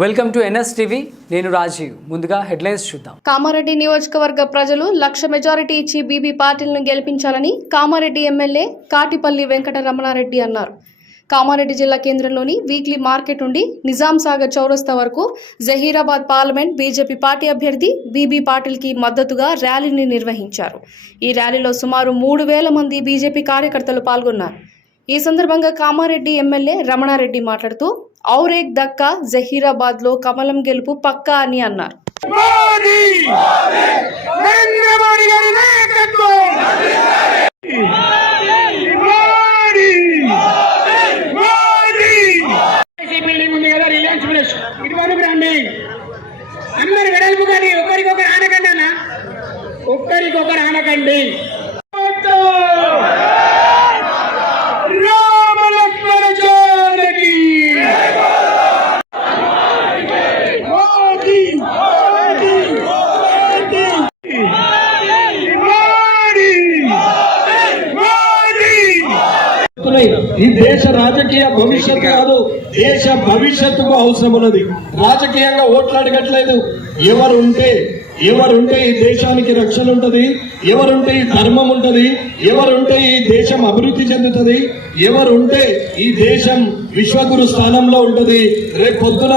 Welcome to NS TV. నేను రాజీవ్. ముందుగా headlines చూద్దాం. కామారెడ్డి నియోజకవర్గ ప్రజలు లక్ష మెజారిటీ ఇచ్చి బీబీ పాటిల్ను గెలిపించాలని కామారెడ్డి ఎమ్మెల్యే కాటిపల్లి వెంకట రమణారెడ్డి అన్నారు. కామారెడ్డి జిల్లా కేంద్రంలోని వీక్లీ మార్కెట్ నుండి నిజాం సాగర్ చౌరస్తా వరకు జహీరాబాద్ పార్లమెంట్ బీజేపీ పార్టీ అభ్యర్థి బీబీ పాటిల్కి మద్దతుగా ర్యాలీని నిర్వహించారు. ఈ ర్యాలీలో సుమారు మూడు వేల మంది బీజేపీ కార్యకర్తలు పాల్గొన్నారు. ఈ సందర్భంగా కామారెడ్డి ఎమ్మెల్యే రమణారెడ్డి మాట్లాడుతూ ఔరేక్ దక్క జహీరాబాద్లో కమలం గెలుపు పక్కా అని అన్నారు. అందరు వెడల్పు కానీ ఒకరికొకరు ఆనకండి అన్న. ఒక్కరికొకరు ఆనకండి రామ లక్ష్మణ జానకి మోడీ మోడీ మోడీ మోడీ మోడీ చెప్తున్నాయి. ఈ దేశ రాజకీయ భవిష్యత్తు కాదు దేశ భవిష్యత్తుకు అవసరం ఉన్నది రాజకీయంగా ఓట్లాడగట్లేదు ఎవరు ఉంటే ఎవరుంటే ఈ దేశానికి రక్షణ ఉంటది ఎవరుంటే ఈ ధర్మం ఉంటది ఎవరుంటే ఈ దేశం అభివృద్ధి చెందుతుంది ఎవరుంటే ఈ దేశం విశ్వగురు స్థానంలో ఉంటది. రేపు పొద్దున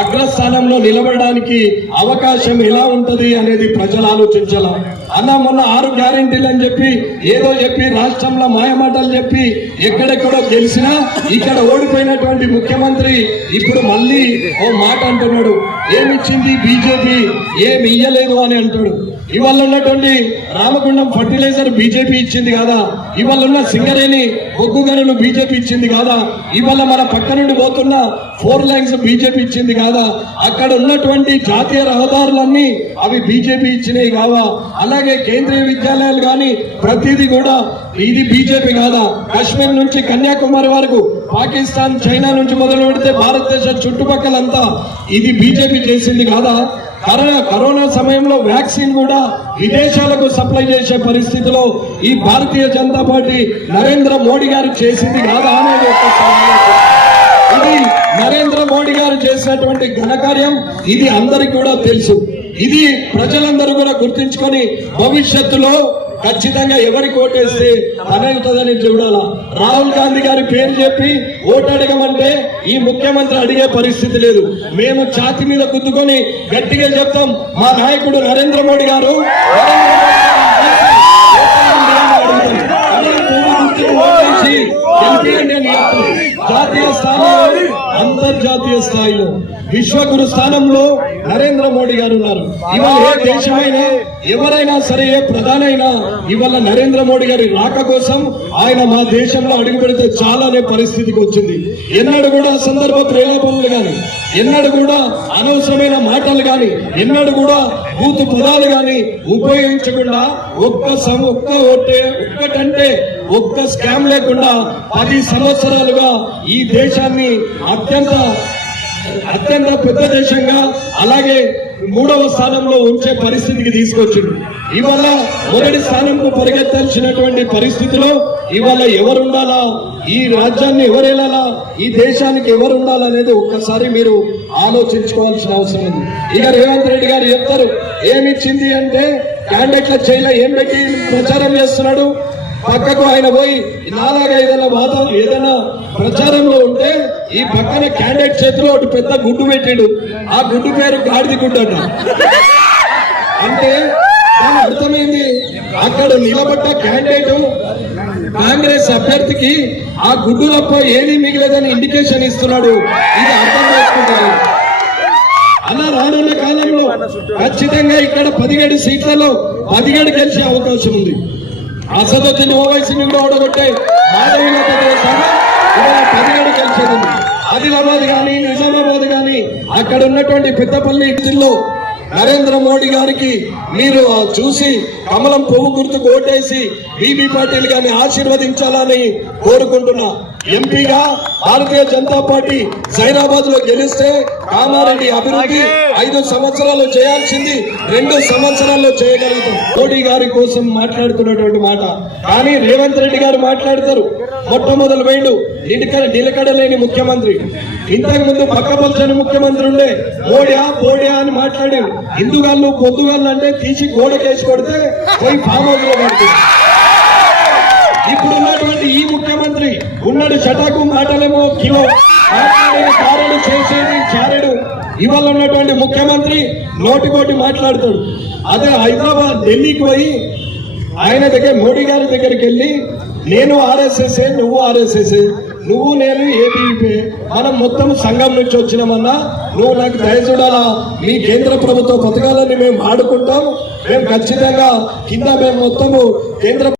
అగ్రస్థానంలో నిలబడడానికి అవకాశం ఎలా ఉంటది అనేది ప్రజలు ఆలోచించాల. అన్న మొన్న ఆరు గ్యారెంటీలు అని చెప్పి ఏదో చెప్పి రాష్ట్రంలో మాయమాటలు చెప్పి ఎక్కడెక్కడో గెలిచినా ఇక్కడ ఓడిపోయినటువంటి ముఖ్యమంత్రి ఇప్పుడు మళ్ళీ ఓ మాట అంటున్నాడు. ఏమిచ్చింది బీజేపీ? ఏమి ఇయ్యలేదు అని అంటాడు. ఇవాళ ఉన్నటువంటి రామగుండం ఫర్టిలైజర్ బీజేపీ ఇచ్చింది కదా? ఇవాళ ఉన్న సింగరేణి బొగ్గు గనులు బీజేపీ ఇచ్చింది కాదా? ఇవాళ మన పక్క నుండి పోతున్న ఫోర్ లైన్స్ బీజేపీ ఇచ్చింది కాదా? అక్కడ ఉన్నటువంటి జాతీయ రహదారులన్నీ అవి బీజేపీ ఇచ్చినవి కావా? అలాగే కేంద్రీయ విద్యాలయాలు కానీ ప్రతిదీ కూడా ఇది బీజేపీ కాదా? కాశ్మీర్ నుంచి కన్యాకుమారి వరకు పాకిస్తాన్ చైనా నుంచి మొదలు పెడితే భారతదేశ చుట్టుపక్కలంతా ఇది బీజేపీ చేసింది కాదా? కరోనా కరోనా సమయంలో వ్యాక్సిన్ కూడా విదేశాలకు సప్లై చేసే పరిస్థితిలో ఈ భారతీయ జనతా పార్టీ నరేంద్ర మోడీ గారు చేసింది కాదా అనేది ఇది నరేంద్ర మోడీ గారు చేసినటువంటి ఘనకార్యం ఇది అందరికి కూడా తెలుసు. ఇది ప్రజలందరూ కూడా గుర్తించుకొని భవిష్యత్తులో ఖచ్చితంగా ఎవరికి ఓటేస్తే పనవుతుందని చూడాలా? రాహుల్ గాంధీ గారి పేరు చెప్పి ఓటు అడగమంటే ఈ ముఖ్యమంత్రి అడిగే పరిస్థితి లేదు. మేము ఛాతి మీద గుద్దుకొని గట్టిగా చెప్తాం మా నాయకుడు నరేంద్ర మోడీ గారు అడుగుతాం జాతీయ స్థాయిలో అంతర్జాతీయ స్థాయిలో విశ్వగురు స్థానంలో నరేంద్ర మోడీ గారు ఉన్నారు. ఇవాళ ఏ దేశమైనా ఎవరైనా సరే ఏ ప్రధానైనా ఇవాళ నరేంద్ర మోడీ గారి రాక కోసం ఆయన మా దేశంలో అడుగు పెడితే చాలానే పరిస్థితికి వచ్చింది. ఎన్నడూ కూడా సందర్భ ప్రేలాపనలు కానీ ఎన్నడూ కూడా అనవసరమైన మాటలు కానీ ఎన్నడూ కూడా బూతు పదాలు కానీ ఉపయోగించకుండా ఒక్క సం ఒక్క ఓటే ఒక్కటంటే ఒక్క స్కామ్ లేకుండా పది సంవత్సరాలుగా ఈ దేశాన్ని అత్యంత అత్యంత పెద్ద దేశంగా అలాగే మూడవ స్థానంలో ఉంచే పరిస్థితికి తీసుకొచ్చింది. ఇవాళ మొదటి స్థానంకు పరిగెత్తాల్సినటువంటి పరిస్థితిలో ఇవాళ ఎవరుండాలా? ఈ రాజ్యాన్ని ఎవరు వెళ్ళాలా ఈ దేశానికి ఎవరు ఉండాలనేది ఒక్కసారి మీరు ఆలోచించుకోవాల్సిన అవసరం ఉంది. ఇక రేవంత్ రెడ్డి గారు చెప్తారు ఏమిచ్చింది అంటే క్యాండిడేట్ల చేయిలో ఏం పెట్టి ప్రచారం చేస్తున్నాడు? పక్కకు ఆయన పోయి నాలాగా ఏదైనా వాతావరణం ఏదైనా ప్రచారంలో ఉంటే ఈ పక్కన క్యాండిడేట్ చేతిలో ఒకటి పెద్ద గుడ్డు పెట్టాడు. ఆ గుడ్డు పేరు గాడిది గుడ్డు అన్న. అంటే అర్థమైంది అక్కడ నిలబడ్డ క్యాండిడేట్ కాంగ్రెస్ అభ్యర్థికి ఆ గుడ్డు తప్ప ఏమీ మిగిలేదని ఇండికేషన్ ఇస్తున్నాడు. ఇది అర్థం చేసుకుంటారు. అలా రానున్న కాలంలో ఖచ్చితంగా ఇక్కడ పదిహేడు సీట్లలో పదిహేడు గెలిచే అవకాశం ఉంది. అసదుద్దీన్ ఓవైసీని కూడా ఓడగొట్టే మాధవీలతో సహా ఇవాళ పదిహేడు ఆదిలాబాద్ కానీ నిజామాబాద్ గాని అక్కడ ఉన్నటువంటి పెద్దపల్లి జిల్లా నరేంద్ర మోడీ గారికి మీరు చూసి కమలం పువ్వు గుర్తుకు ఓటేసి బీబీ పాటిల్ గారిని ఆశీర్వదించాలని కోరుకుంటున్నా. ఎంపీగా భారతీయ జనతా పార్టీ సైరాబాద్లో గెలిస్తే కామారెడ్డి అభివృద్ధి ఐదు సంవత్సరాలు చేయాల్సింది రెండు సంవత్సరాల్లో చేయగలుగుతాం. మోడీ గారి కోసం మాట్లాడుతున్నటువంటి మాట. కానీ రేవంత్ రెడ్డి గారు మాట్లాడతారు. మొట్టమొదలు వేయండు. నిలకడలేని ముఖ్యమంత్రి. ఇంతకు ముందు పక్కపల్చని ముఖ్యమంత్రి ఉండే ఓడియా పోడియా అని మాట్లాడాడు హిందుగాళ్ళు పొద్దుగాళ్ళు అంటే తీసి గోడకేసి కొడితే పోయి ఫామ్ హౌస్లో పడుతుంది. ఇప్పుడు ఉన్నటువంటి ఈ ముఖ్యమంత్రి ఉన్నాడు చటాకు మాటలేమో కిలో. మాట్లాడేది కారడు చేసేది చారడు. ఇవాళ ఉన్నటువంటి ముఖ్యమంత్రి నోటికోటి మాట్లాడుతాడు. అదే హైదరాబాద్ ఢిల్లీకి పోయి ఆయన దగ్గర మోడీ గారి దగ్గరికి వెళ్ళి నేను ఆర్ఎస్ఎస్ నువ్వు ఆర్ఎస్ఎస్ నువ్వు నేను ఏబీపీ మనం మొత్తం సంఘం నుంచి వచ్చినామన్నా నువ్వు నాకు దయచూడాలా మీ కేంద్ర ప్రభుత్వ పథకాలని మేము ఆడుకుంటాం మేము ఖచ్చితంగా కింద మేము మొత్తము కేంద్ర